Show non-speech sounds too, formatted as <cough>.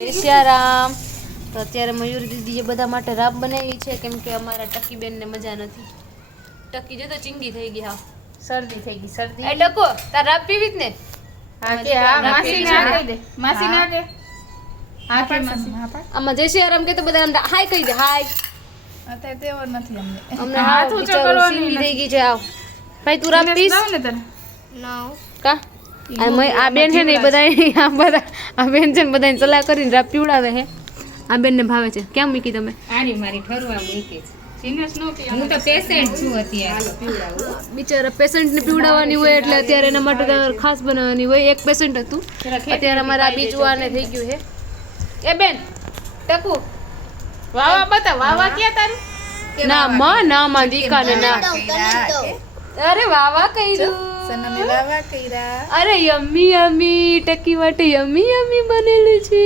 સિયારામ. તો અત્યારે મયુર દીદીએ બધા માટે રાબ બનાવી છે કેમ કે અમારા ટકી બેનને મજા નથી. ટકી જો તો ચીંગી થઈ ગઈ હા. શરદી થઈ ગઈ શરદી. એ ડકો તાર રાબ પીવી જ ને? હા કે હા માસી ના કહી દે માસી ના કે હા. કે માસી આમાં જય સિયારામ કે તો બધા હાય કહી દે હાય. અત્યારે તેવો નથી અમને. અમને હાથ ઊંચો કરવાની થઈ ગઈ છે આવ ભાઈ તું રાબ લાવ ને કા? આ બેન છે ને એ બધા <laughs> આ બધા આ બેન છે ને બધાને સલાહ કરીને રાબ પીવડાવે છે. આ બેનને ભાવે છે. ક્યાં મૂકી તમે? આની મારી ઠરવા મૂકી છે. દિનેશ નો કે હું તો પેશન્ટ છું અત્યારે. બિચારા પેશન્ટને પીવડાવવાની હોય એટલે અત્યારે એના માટે તમારે ખાસ બનાવવાની હોય. એક પેશન્ટ હતું. અત્યારે અમારે બીજું આને થઈ ગયું છે. એ બેન ટકુ. વાવા બતા વાવા ક્યાં તારું? ના માં ના માં દીકાને ના. અરે વાવા કર્યું સનમે વાવા કઈરા અરે યમ્મી યમ્મી ટકી માટે યમ્મી યમ્મી બનેલું છે.